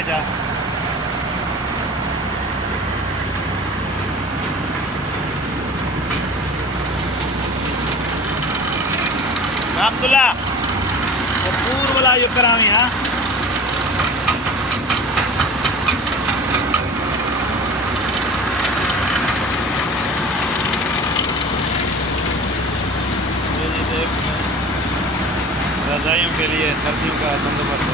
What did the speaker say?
है जा। अब्दुल्ला वो पूर्व वाला यो करावी। हाँ रजाइयों के लिए सर्दियों का बंदोबस्त